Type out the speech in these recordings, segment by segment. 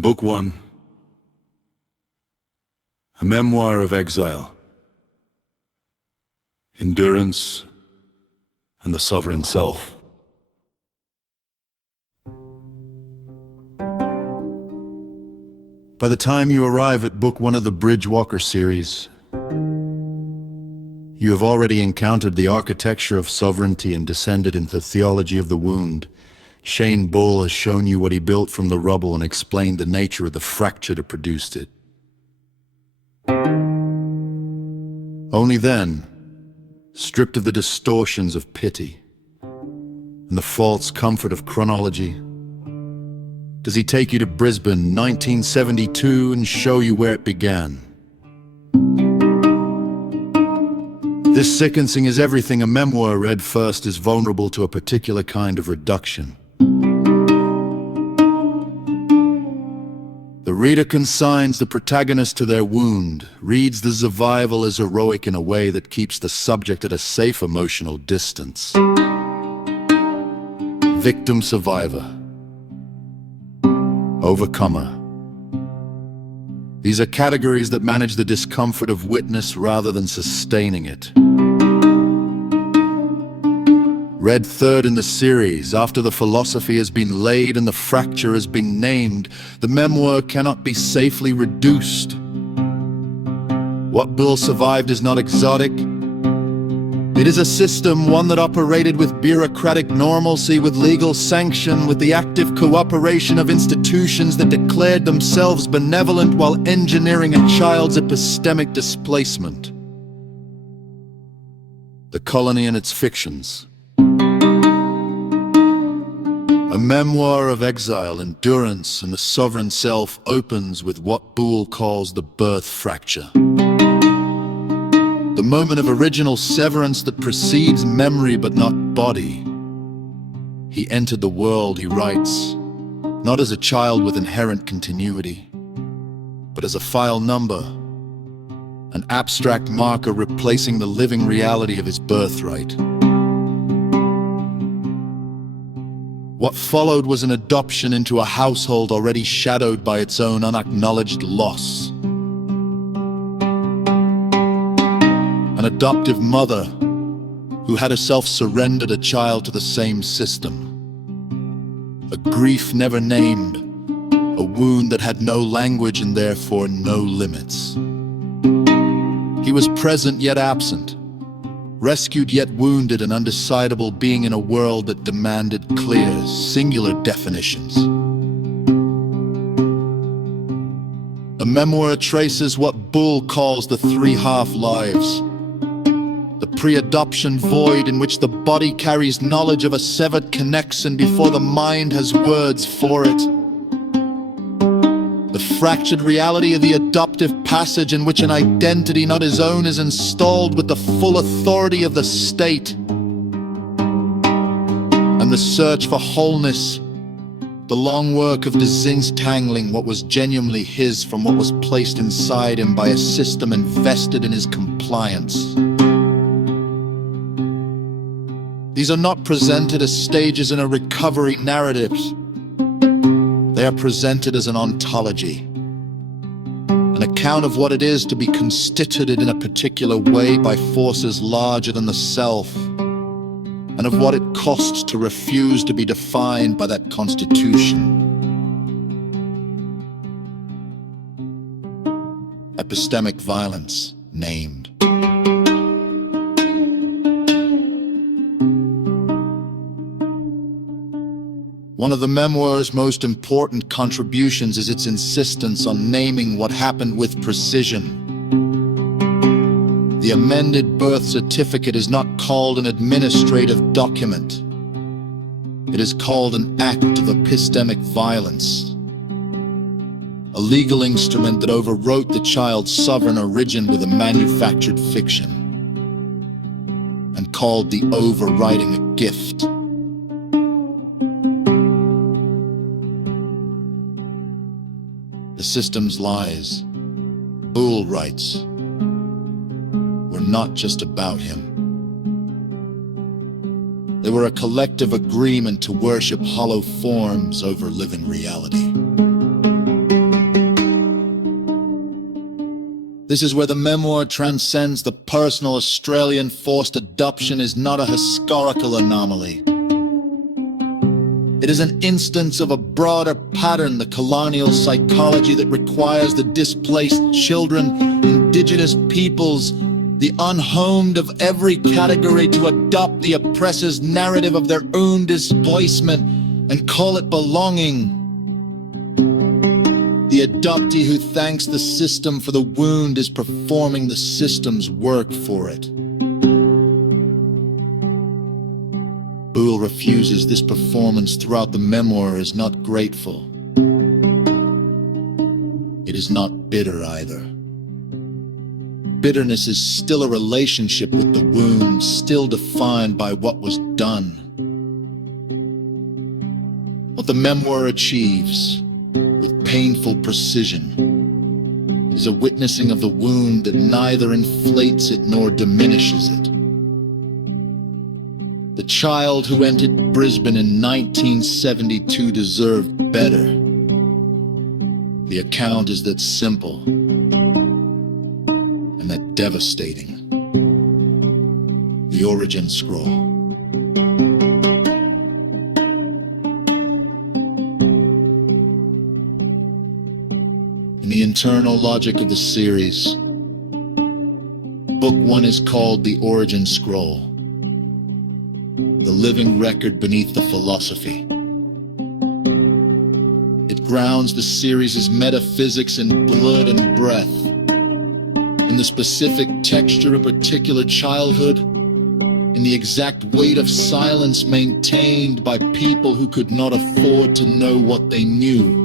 Book 1. A memoir of exile, endurance, and the sovereign self. By the time you arrive at Book 1 of the Bridge-Walker series, you have already encountered the architecture of sovereignty and descended into the theology of the wound. Shane Bouel has shown you what he built from the rubble and explained the nature of the fracture that produced it. Only then, stripped of the distortions of pity and the false comfort of chronology, does he take you to Brisbane, 1972, and show you where it began. This sequencing is everything a memoir read first is vulnerable to a particular kind of reduction. The reader consigns the protagonist to their wound, reads the survival as heroic in a way that keeps the subject at a safe emotional distance. Victim-survivor. Overcomer. These are categories that manage the discomfort of witness rather than sustaining it. Read third in the series, after the philosophy has been laid and the fracture has been named, the memoir cannot be safely reduced. What Bouel survived is not exotic. It is a system, one that operated with bureaucratic normalcy, with legal sanction, with the active cooperation of institutions that declared themselves benevolent while engineering a child's epistemic displacement. The colony and its fictions. A memoir of exile, endurance, and the sovereign self opens with what Bouel calls the birth fracture. The moment of original severance that precedes memory but not body. He entered the world, he writes, not as a child with inherent continuity, but as a file number, an abstract marker replacing the living reality of his birthright. What followed was an adoption into a household already shadowed by its own unacknowledged loss. An adoptive mother who had herself surrendered a child to the same system. A grief never named, a wound that had no language and therefore no limits. He was present yet absent, rescued yet wounded, and undecidable being in a world that demanded clear, singular definitions. A memoir traces what Bouel calls the three half-lives. The pre-adoption void in which the body carries knowledge of a severed connection before the mind has words for it. The fractured reality of the adoptive passage in which an identity not his own is installed with the full authority of the state. And the search for wholeness, the long work of disentangling what was genuinely his from what was placed inside him by a system invested in his compliance. These are not presented as stages in a recovery narrative. They are presented as an ontology, an account of what it is to be constituted in a particular way by forces larger than the self, and of what it costs to refuse to be defined by that constitution. Epistemic violence, named. One of the memoir's most important contributions is its insistence on naming what happened with precision. The amended birth certificate is not called an administrative document. It is called an act of epistemic violence, a legal instrument that overwrote the child's sovereign origin with a manufactured fiction, and called the overwriting a gift. The system's lies, Bouel writes, were not just about him. They were a collective agreement to worship hollow forms over living reality. This is where the memoir transcends the personal. Australian forced adoption is not a historical anomaly. It is an instance of a broader pattern, the colonial psychology that requires the displaced children, indigenous peoples, the unhomed of every category to adopt the oppressor's narrative of their own displacement and call it belonging. The adoptee who thanks the system for the wound is performing the system's work for it. Bouel refuses this performance throughout the memoir is not grateful. It is not bitter either. Bitterness is still a relationship with the wound, still defined by what was done. What the memoir achieves, with painful precision, is a witnessing of the wound that neither inflates it nor diminishes it. The child who entered Brisbane in 1972 deserved better. The account is that simple and that devastating. The origin scroll. In the internal logic of the series, Book 1 is called The Origin Scroll, the living record beneath the philosophy. It grounds the series' metaphysics in blood and breath, in the specific texture of particular childhood, in the exact weight of silence maintained by people who could not afford to know what they knew.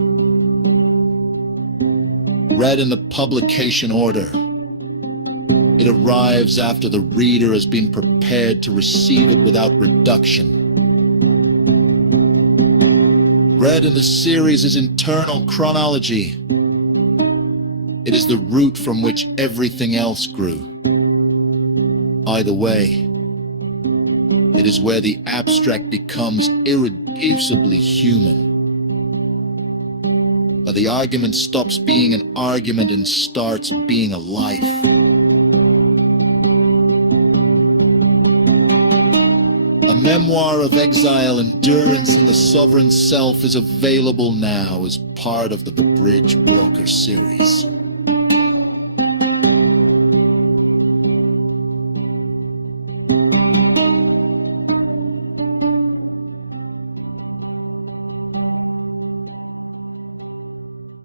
Read in the publication order, it arrives after the reader has been prepared to receive it without reduction. Read in the series' internal chronology, it is the root from which everything else grew. Either way, it is where the abstract becomes irreducibly human. Where the argument stops being an argument and starts being a life. A memoir of exile, endurance, and the sovereign self is available now as part of the Bridge Walker series.